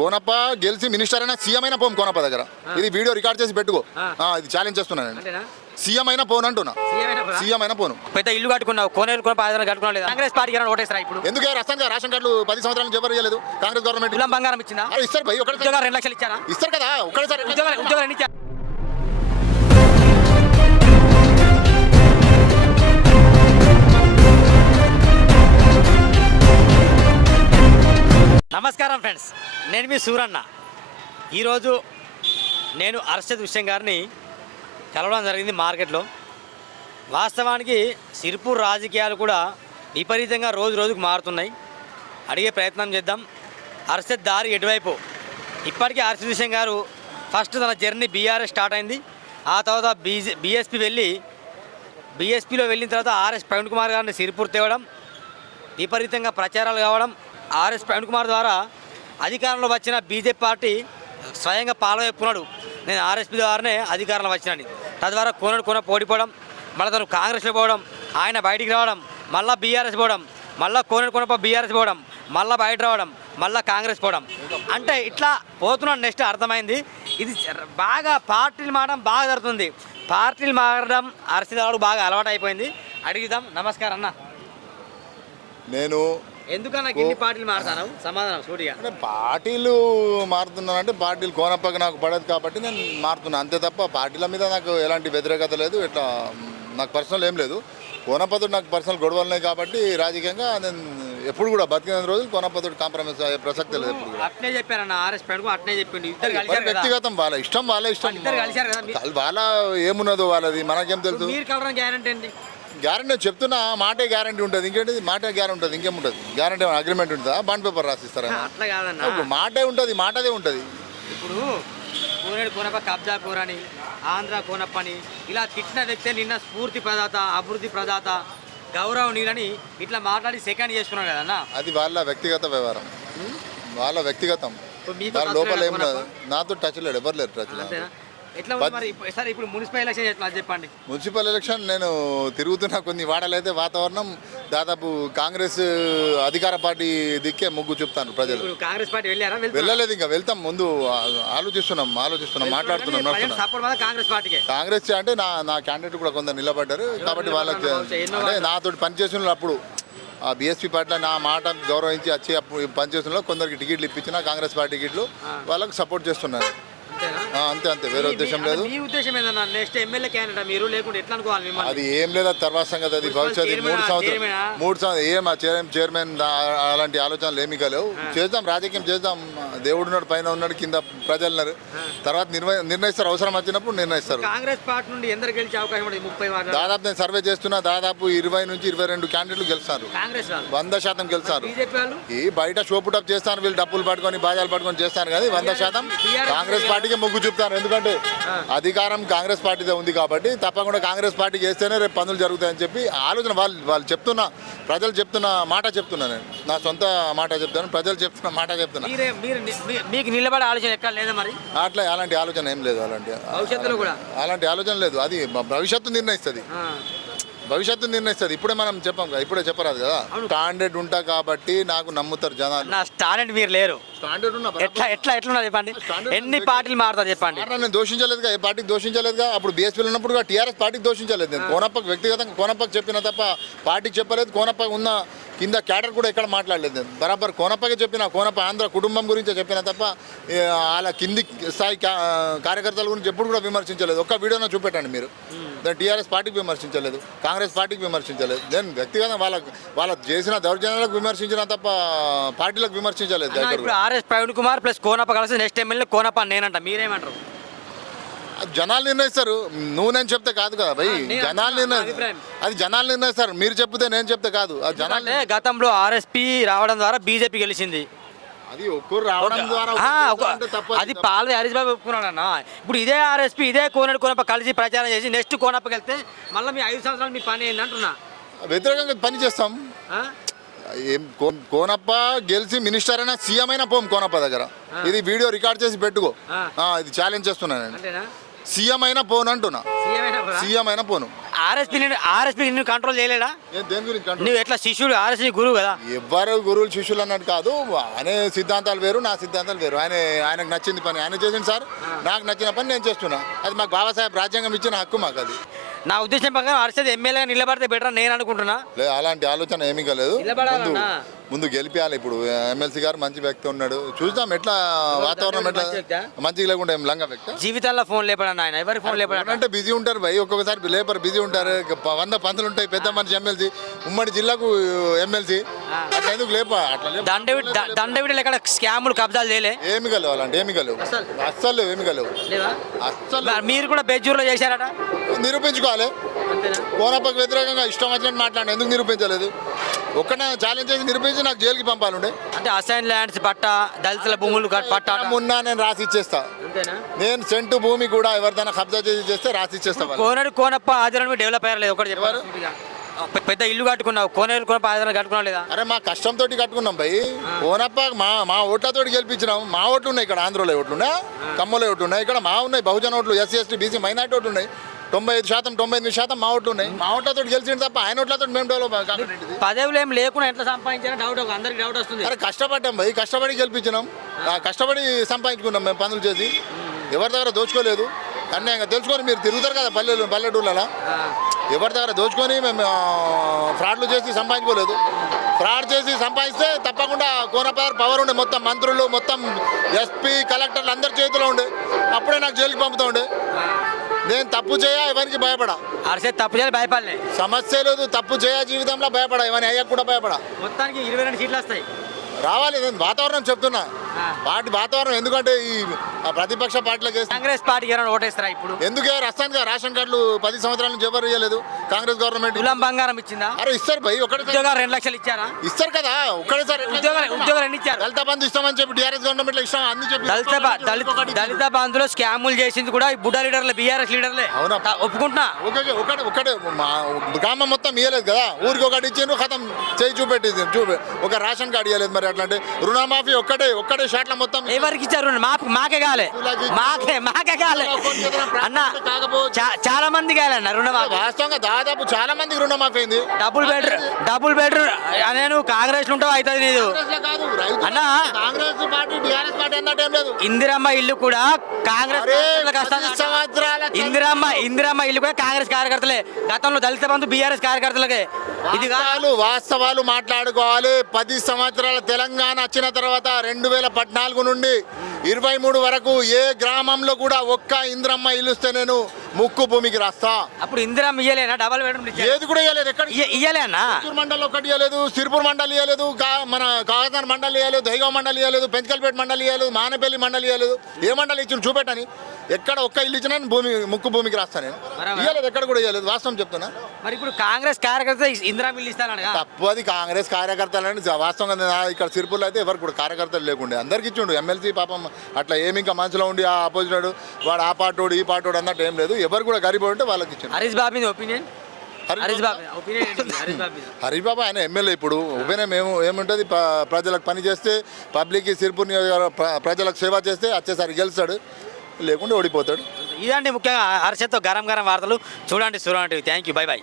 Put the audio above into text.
కోనప్ప గెలిచి మినిస్టర్ అయినా సీఎం అయినా పోం కోనప్ప దగ్గర. ఇది వీడియో రికార్డ్ చేసి పెట్టుకో. ఇది ఛాలెంజ్ చేస్తున్నాను. సీఎం అయినా పోను అంటున్నా. సీఎం అయినా పోను. పెద్ద ఇల్లు కట్టుకున్నావు, కోనేరు కట్టుకున్నావు లేదా? కాంగ్రెస్ పార్టీ ఓటేస్తారా ఇప్పుడు? ఎందుకు రాష్ట్రానికి రేషన్ కార్డులు 10 సంవత్సరాలు ఎవరు ఇవ్వలేదు కాంగ్రెస్ గవర్నమెంట్? తులం బంగారం ఇచ్చిందా? ఇస్తారు భయ్. ఒకటి 2 లక్షలు ఇచ్చారా? ఇస్తారు కదా ఒకటేసారి. ఉద్యోగాలు ఎన్ని ఇచ్చారు? నమస్కారం ఫ్రెండ్స్, నేను మీ సూరన్న. ఈరోజు నేను అర్షద్ హుస్సేన్ గారిని కలవడం జరిగింది మార్కెట్లో. వాస్తవానికి సిర్పూర్ రాజకీయాలు కూడా విపరీతంగా రోజు రోజుకు మారుతున్నాయి. అడిగే ప్రయత్నం చేద్దాం. అర్షద్ దారి ఎటువైపు? ఇప్పటికీ అర్షద్ హుస్సేన్ గారు ఫస్ట్ తన జర్నీ బీఆర్ఎస్ స్టార్ట్ అయింది. ఆ తర్వాత బీఎస్పీలో వెళ్ళిన తర్వాత ఆర్ఎస్ ప్రవీణ్ కుమార్ గారిని సిర్పూర్ తేవడం, విపరీతంగా ప్రచారాలు కావడం. ఆర్ఎస్ ప్రవీణ్ కుమార్ ద్వారా అధికారంలో వచ్చిన బీజేపీ పార్టీ స్వయంగా పాలవైపున్నాడు, నేను ఆర్ఎస్పీ ద్వారానే అధికారంలో వచ్చినాను. తద్వారా కోన ఓడిపోవడం, మళ్ళీ తను కాంగ్రెస్లో పోవడం, ఆయన బయటికి రావడం, మళ్ళీ బీఆర్ఎస్ పోవడం, మళ్ళీ కోనప్ప బీఆర్ఎస్ పోవడం, మళ్ళీ బయట రావడం, మళ్ళీ కాంగ్రెస్ పోవడం. అంటే ఇట్లా పోతున్నాడు. నెక్స్ట్ అర్థమైంది ఇది బాగా పార్టీలు మారడం బాగా జరుగుతుంది. పార్టీలు మారడం అర్షద్ బాగా అలవాటు అయిపోయింది. అడుగుదాం. నమస్కారం అన్న. నేను ఎందుకన్నా ఇన్ని పార్టీలు మారుతాను? సమాధానం సూటిగా. అంటే పార్టీలు మారుతున్నానంటే పార్టీలు కోనప్పకి నాకు పడదు కాబట్టి నేను మారుతున్నాను అంతే తప్ప పార్టీల మీద నాకు ఎలాంటి వ్యతిరేకత లేదు. ఇట్లా నాకు పర్సనల్ ఏం లేదు. కోనప్పతో నాకు పర్సనల్ గొడవలు ఉన్నాయి కాబట్టి రాజకీయంగా నేను ఎప్పుడు కూడా బతికిన రోజులు కోనప్పతో కాంప్రమైజ్ అయ్యే ప్రసక్తి లేదు. అట్నే చెప్పారన్న ఆర్ఎస్ ప్రవీణ్ అట్నే చెప్పిండు. వ్యక్తిగతం వాళ్ళ ఇష్టం, వాళ్ళ ఇష్టం. వాళ్ళ ఏమున్నదో వాళ్ళది మనకేం తెలుసు. మీరు కలవడం గ్యారంటీ అండి? గ్యారంటీ చెప్తున్నా, మాటే గ్యారంటీ ఉంటుంది. ఇంకేంటి మాటే గ్యారంటీ ఉంటుంది, ఇంకేముంటుంది? గ్యారంటీ అగ్రిమెంట్ ఉంటుందా? బాండ్ పేపర్ రాసిస్తారా? అట్లా కాదన్న, మాటే ఉంటుంది, మాటదే ఉంటుంది. ఇప్పుడు కోనప్ప కబ్జా కూరని, ఆంధ్ర కోనప్పని ఇలా తిట్టిన వ్యక్తి నిన్న స్ఫూర్తి ప్రదాత, అభివృద్ధి ప్రదాత, గౌరవనీయులని ఇట్లా మాట్లాడి సెకండ్ చేసుకున్నారు కదన్న. అది వాళ్ళ వ్యక్తిగత వ్యవహారం, వాళ్ళ వ్యక్తిగతం. వాళ్ళ లోపల ఏం లేదు. నాతో టచ్ లేడు, ఎవరు లేరు టచ్. ఎట్లా మరి సార్ ఇప్పుడు మున్సిపల్ ఎలక్షన్ ఎట్లా చెప్పండి? మున్సిపల్ ఎలక్షన్ నేను తిరుగుతున్న కొన్ని వాడలైతే వాతావరణం దాదాపు కాంగ్రెస్ అధికార పార్టీ దిక్కే మొగ్గు చూపుతాను ప్రజలు. కాంగ్రెస్ పార్టీ వెళ్ళలేదు, ఇంకా వెళ్తాం. ముందు ఆలోచిస్తున్నాం, మాట్లాడుతున్నాం. కాంగ్రెస్ అంటే నా క్యాండిడేట్ కూడా కొందరు నిలబడ్డారు కాబట్టి వాళ్ళకి అంటే నాతో పనిచేసిన అప్పుడు ఆ బీఎస్పీ పార్టీలో నా మాట గౌరవించి వచ్చి అప్పుడు పనిచేసిన కొందరికి టికెట్లు ఇప్పించిన కాంగ్రెస్ పార్టీ టికెట్లు వాళ్ళకి సపోర్ట్ చేస్తున్నారు. అంతే, వేరే ఉద్దేశం లేదు. అది ఏం లేదు, తర్వాత సంగతి. అది భవిష్యత్తు 3 సంవత్సరం చైర్మన్ అలాంటి ఆలోచనలు ఏమీ కలేవు. చేద్దాం, రాజకీయం చేద్దాం. దేవుడు ఉన్నాడు, పైన ఉన్నాడు, కింద ప్రజలు ఉన్నారు. తర్వాత నిర్ణయిస్తారు, అవసరం వచ్చినప్పుడు నిర్ణయిస్తారు. కాంగ్రెస్ పార్టీ నుండి ఎందరు గెలిచే అవకాశం ఉంది? 30 దాదాపు నేను సర్వే చేస్తున్నా, దాదాపు 20 నుంచి 22 క్యాండిడేట్లు గెలుస్తారు. 100% గెలుస్తారు. ఈ బయట షోపుటప్ చేస్తాను, వీళ్ళు డబ్బులు పట్టుకొని బాజాలు పట్టుకొని చేస్తాను, కానీ 100% కాంగ్రెస్ పార్టీకి మొగ్గు చూపుతాను. ఎందుకంటే అధికారం కాంగ్రెస్ పార్టీదే ఉంది కాబట్టి తప్పకుండా కాంగ్రెస్ పార్టీకి వేస్తేనే రేపు పనులు జరుగుతాయని చెప్పి ఆలోచన. వాళ్ళు చెప్తున్నా, ప్రజలు చెప్తున్న మాట చెప్తున్నా. నేను నా సొంత మాట చెప్తాను, ప్రజలు చెప్తున్న మాట చెప్తున్నా. మీకు నిలబడే ఆలోచన ఎక్కడ లేదా మరి? అట్లా అలాంటి ఆలోచన ఏం లేదు. అలాంటి ఆలోచన లేదు. అది భవిష్యత్తు నిర్ణయిస్తుంది. ఇప్పుడే మనం చెప్పాం కదా, ఇప్పుడే చెప్పరాదు కదా. స్టాండర్డ్ ఉంటా కాబట్టి నాకు నమ్ముతారు జనాలు. నా స్టాండర్డ్ మీరు లేరు. ఎట్లా చెప్పండి, ఎన్ని పార్టీలు మారుతారు చెప్పండి. నేను దోషించలేదుగా, ఏ పార్టీకి దోషించలేదుగా. అప్పుడు బీఎస్పీలో ఉన్నప్పుడు టీఆర్ఎస్ పార్టీకి దోషించలేదు. నేను కోనప్పకు వ్యక్తిగతంగా కోనప్పకు చెప్పిన తప్ప పార్టీకి చెప్పలేదు. కోనప్పకు ఉన్న కింద క్యాడర్ కూడా ఎక్కడ మాట్లాడలేదు. నేను బరాబర్ కోనప్పకే చెప్పిన, కోనప్ప ఆంధ్ర కుటుంబం గురించే చెప్పిన తప్ప అలా కింది స్థాయి కార్యకర్తల గురించి ఎప్పుడు కూడా విమర్శించలేదు. ఒక్క వీడియోలో చూపెట్టండి మీరు. నేను టీఆర్ఎస్ పార్టీకి విమర్శించలేదు, కాంగ్రెస్ పార్టీకి విమర్శించలేదు. నేను వ్యక్తిగతంగా వాళ్ళ చేసిన దౌర్జన్యాలకు విమర్శించిన తప్ప పార్టీలకు విమర్శించలేదు. ఆర్ఎస్ ప్రవీణ్ కుమార్ ప్లస్ కోనప్ప కలిసి నెక్స్ట్ ఎమ్మెల్యే కోనప్ప నేనంట, మీరేమంటారు? జనాలు నిర్ణయిస్తారు, నువ్వు నేను చెప్తే కాదు కదా భయ్. జనాలు నిర్ణయిస్తారు. మీరు చెప్తే నేను చెప్తే కాదు. జనాలే గతంలో ఆర్ఎస్పీ రావడం ద్వారా బీజేపీ గెలిచింది. అది ఒక్కరు రావడం ద్వారా అది పాలది హరీష్ బాబు ఒప్పుకున్నాడన్న. ఇప్పుడు ఇదే ఆర్ఎస్పీ ఇదే కోనప్ప కలిసి ప్రచారం చేసి నెక్స్ట్ కోనప్పకి వెళ్తే మళ్ళీ మీ 5 సంవత్సరాలు మీ పని ఏంటి అంటున్నా. వ్యతిరేకంగా పని చేస్తాం. కోనప్ప గెలిచి మినిస్టర్ అయినా సీఎం అయినా పోం కోనప్ప దగ్గర. ఇది వీడియో రికార్డ్ చేసి పెట్టుకో. ఇది ఛాలెంజ్ చేస్తున్నాను నేను. సీఎం అయినా పోను అంటున్నా, సీఎం అయినా పోను. ఆర్ఎస్పీ నిన్ను కంట్రోల్ చేయలేడా? దేని గురించి అంటున్నా? నువ్వు ఎట్లా శిష్యుడు, ఆర్ఎస్పీ గురువు కదా. ఎవ్వరు గురువులు శిష్యులు అన్నట్టు కాదు. ఆయన సిద్ధాంతాలు వేరు, నా సిద్ధాంతాలు వేరు. ఆయనకు నచ్చింది పని ఆయన చేసింది సార్, నాకు నచ్చిన పని నేను చేస్తున్నా. అది మాకు బాబాసాహెబ్ రాజ్యాంగం ఇచ్చిన హక్కు మాకు. అది నా ఉద్దేశం ప్రకారం హర్షద్ ఎమ్మెల్యేగా నిలబడితే బెటర్ నేను అనుకుంటున్నా. అలాంటి ఆలోచన ఏమీ కలేదు. ముందు గెలిపియాలి. ఇప్పుడు ఎమ్మెల్సీ గారు మంచి వ్యక్తి ఉన్నాడు, చూద్దాం ఎట్లా వాతావరణం ఎట్లా మంచిగా లేకుండా ఏం లంగా వ్యక్తి జీవితాల్లో ఫోన్ లేపడా ఆయన, ఎవరి ఫోన్ లేపడా అంటే బిజీ ఉంటారు భయ్, ఒక్కొక్కసారి లేపర్ బిజీ ఉంటారు. 100 పంతులు ఉంటాయి, పెద్ద మనిషి ఎమ్మెల్సీ, ఉమ్మడి జిల్లాకు ఎమ్మెల్సీ, అట్లా ఎందుకు లేప అట్లా దండవిడలు ఎక్కడ స్కాములు కబ్జాలు చేయలే, ఏమి కలవు అలాంటి ఏమి కలవు, అస్సలు ఏమి కలవు. అస్సలు మీరు కూడా బెజ్జూరులో చేశారట, నిరూపించుకోవాలి. కోనప్పకు వ్యతిరేకంగా ఇష్టం వచ్చినట్టు మాట్లాడి ఎందుకు నిరూపించలేదు? ఒక్కనే ఛాలెంజ్ చేసి నిరూపించి నాకు జైలుకి పంపాలండే. అంటే అసైన్ ల్యాండ్స్ పట్ట, దళితుల భూములు పట్ట మొన్న నేను రాసి ఇచ్చేస్తా. నేను సెంటు భూమి కూడా ఎవరిదైనా కబ్జా చేస్తే రాసి ఇచ్చేస్తా. కోనప్ప ఆదిరణ డెవలప్ అయ్యారు ఒకటి చెప్పారు. పెద్ద ఇల్లు కట్టుకున్నావు, కోనప్ప ఆదిరణ కట్టుకున్నావు లేదా? అరే మా కష్టంతో కట్టుకున్నాం భయ్. కోనప్ప మా ఓట్లతో గెలిపించినాం. మా ఓట్లు ఉన్నాయి ఇక్కడ, ఆంధ్రలో ఓట్లు ఉన్నాయి, ఖమ్మంలో ఓట్లు ఉన్నాయి, ఇక్కడ మా ఉన్నాయి బహుజన ఓట్లు, ఎస్సీ ఎస్టీ బీసీ మైనార్టీ ఓట్లు ఉన్నాయి. 95%, 98% మా ఓట్లు ఉన్నాయి. మా ఓట్లతో గెలిచింది తప్ప ఆయన ఓట్లతో మేము డెవలప్. పదవులు ఏం లేకుండా ఎట్లా సంపాదించారో డౌట్, అందరికి డౌట్ వస్తుంది. అరే కష్టపడ్డాం భయ్, కష్టపడి గెలిపించినాం, కష్టపడి సంపాదించుకున్నాం మేము పనులు చేసి. ఎవరి దగ్గర దోచుకోలేదు. అన్యాయంగా తెలుసుకొని మీరు తిరుగుతారు కదా పల్లెటూళ్ళలో, ఎవరి దగ్గర దోచుకొని మేము ఫ్రాడ్లు చేసి సంపాదించుకోలేదు. ఫ్రాడ్ చేసి సంపాదిస్తే తప్పకుండా కోనప్ప పవర్ ఉండే, మొత్తం మంత్రులు, మొత్తం ఎస్పీ, కలెక్టర్లు అందరి చేతిలో ఉండే. అప్పుడే నాకు జైలుకి పంపుతా ఉండే. నేను తప్పు చేయ ఎవరికి భయపడా, అరిసే తప్పు చేయాలి భయపడలే, సమస్య లేదు. తప్పు చేయ జీవితంలో భయపడా, ఇవన్నీ అయ్యాక కూడా భయపడా. మొత్తానికి 22 సీట్లు వస్తాయి రావాలి. నేను వాతావరణం చెప్తున్నా, పార్టీ వాతావరణం. ఎందుకంటే ఈ ప్రతిపక్ష పార్టీలకు కాంగ్రెస్ పార్టీకి ఎవరైనా ఓటేస్తారా ఇప్పుడు? ఎందుకే రాస్తాను రేషన్ కార్డులు 10 సంవత్సరాల నుంచి ఎవరు ఇవ్వలేదు కాంగ్రెస్ గవర్నమెంట్. తులం బంగారం ఇచ్చిందా? అరే ఇస్తారు భయ్, ఒకటే ఉద్యోగాలు 2 లక్షలు ఇచ్చారా? ఇస్తారు కదా, ఒక్కడేసారి ఉద్యోగాలు ఎన్ని ఇచ్చారు? దళిత బంధు ఇస్తామని చెప్పి టీఆర్ఎస్ గవర్నమెంట్ లో ఇస్తాం అన్ని చెప్పి దళిత బంధులో స్కాములు చేసింది కూడా బుడ్డ లీడర్లే, బీఆర్ఎస్ లీడర్లే. అవునా, ఒప్పుకుంటున్నా. ఒకటే మా గ్రామం మొత్తం ఇవ్వలేదు కదా, ఊరికి ఒకటి ఇచ్చిండ్రు, ఖతం చేయి చూపెట్టి ఒక రేషన్ కార్డు ఇవ్వలేదు. మరి అట్లాంటి రుణమాఫీ ఒక్కటే షాట్ల మొత్తం ఎవరికి ఇచ్చారు? మాకే కాలే, మాకే కాలే అన్న, చాలా మంది కాలన్న రుణమాఫీ. వాస్తవంగా దాదాపు చాలా మందికి రుణమాఫీ అయింది. డబుల్ బెడ్రూమ్ నేను కాంగ్రెస్ లో ఉంటావు అవుతుంది నీదు అన్న. కాంగ్రెస్ పార్టీ టీఆర్ఎస్ పార్టీ అన్నట్టు ఏం లేదు. ఇందిరమ్మ ఇల్లు కూడా కాంగ్రెస్ సంవత్సరాల ఇందిరమ్మ ఇల్లు కూడా కాంగ్రెస్ కార్యకర్తలే. గతంలో దళిత బంధు బీఆర్ఎస్ కార్యకర్తలకే. ఇది వాస్తవాలు మాట్లాడుకోవాలి. 10 సంవత్సరాల తెలంగాణ వచ్చిన తర్వాత 2014 నుండి 23 వరకు ఏ గ్రామంలో కూడా ఒక్క ఇందిరమ్మ ఇల్లుస్తే నేను ముక్కు భూమికి రాస్తా. అప్పుడు ఇందిరమ్మ ఇయ్యలేనా? డబల్ బెడ్రూమ్ ఏది కూడా ఇవ్వలేదు. ఎక్కడ ఇయ్యలే అన్న? మండలి ఒకటి ఇవ్వలేదు, సిరిపూర్ మండలి ఇవ్వలేదు, మన కాగజాన్ మండలి ఇవ్వలేదు, దైగవ్ మండలి ఇవ్వలేదు, పెంచకల్పేట మండలి ఇవ్వలేదు, మానపల్లి మండలి ఇవ్వలేదు. ఏ మండలి ఇచ్చిన చూపెట్టని. ఎక్కడ ఒక్క ఇల్లు ఇచ్చినా ముక్కు భూమికి రాస్తాను నేను. ఇవ్వలేదు, ఎక్కడ కూడా ఇవ్వలేదు. వాస్తవం చెప్తున్నా. మరి ఇప్పుడు కాంగ్రెస్ కార్యకర్త ఇందిరమ్మ ఇల్లు ఇస్తాను తప్పు. అది కాంగ్రెస్ కార్యకర్తలని వాస్తవంగా ఇక్కడ సిరిపూర్లో అయితే ఎవరు కూడా కార్యకర్తలు లేకుండే, అందరికి ఇచ్చిండు. ఎమ్మెల్సీ పాపం అట్లా ఏమి ఇంకా మనసులో ఉండి ఆ అపోజిట్ వాడు ఆ పార్టోడు ఈ పార్టోడు అన్నట్టు ఏం లేదు. ఎవరు కూడా గరీబ్ ఉంటే వాళ్ళకి ఇచ్చిండు. హరీష్ బాబు ఒపీనియన్? హరీష్ బాబు ఆయన ఎమ్మెల్యే. ఇప్పుడు ఒపీనియన్ ఏముంటుంది, ప్రజలకు పని చేస్తే, పబ్లిక్ సిరిపూర్ ప్రజలకు సేవ చేస్తే వచ్చేసరి గెలుస్తాడు, లేకుంటే ఓడిపోతాడు. ఇదండి ముఖ్యంగా హర్షత్తో గరం వార్తలు. చూడండి థ్యాంక్ యూ, బై.